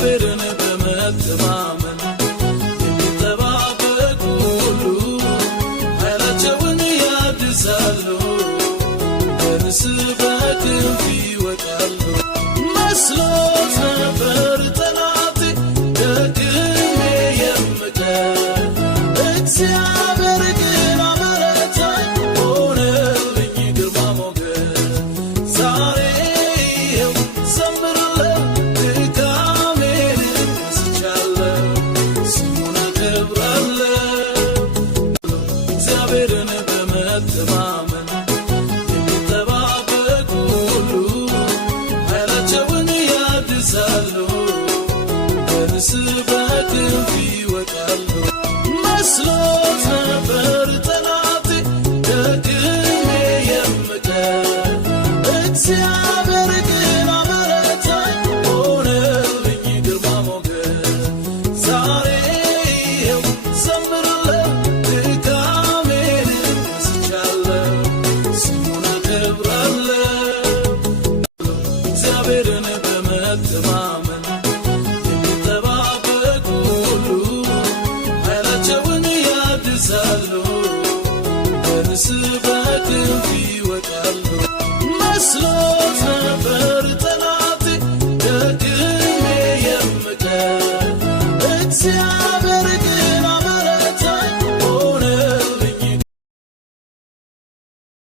እግዚአብሔርን በመተማመን የሚጠባበቁ ሁሉ ኃይላቸውን ያድሳሉ፣ በንስር በክንፍ ይወጣሉ። መስሎት ነበር ጠላቴ ደግሜ የምቀር፣ እግዚአብሔር ግን አበረታኝ፣ ሆነልኝ ግርማ ሞገስ። ዛሬም ዘምራለሁ፣ ድካሜን ረስቻለሁ፣ ስሙን አከብራለሁ። እግዚአብሔርን በመተማመን የሚጠባበቁ ሁሉ ኃይላቸውን ያድሳሉ፣ በንስር በክንፍ ይወጣሉ። መስሎት ነበር ጠላቴ ደግሜ የምቀር፣ እግዚአብሔር ግን አበረታኝ፣ ሆነልኝ ግርማ ሞገስ። ዛሬም ዘምራለሁ፣ ድካሜን ረስቻለሁ፣ ስሙን አከብራለሁ። እግዚአብሔርን በመተማመን የሚጠባበቁ ሁሉ ኃይላቸውን ያድሳሉ፣ በንስር በክንፍ ይወጣሉ። መስሎት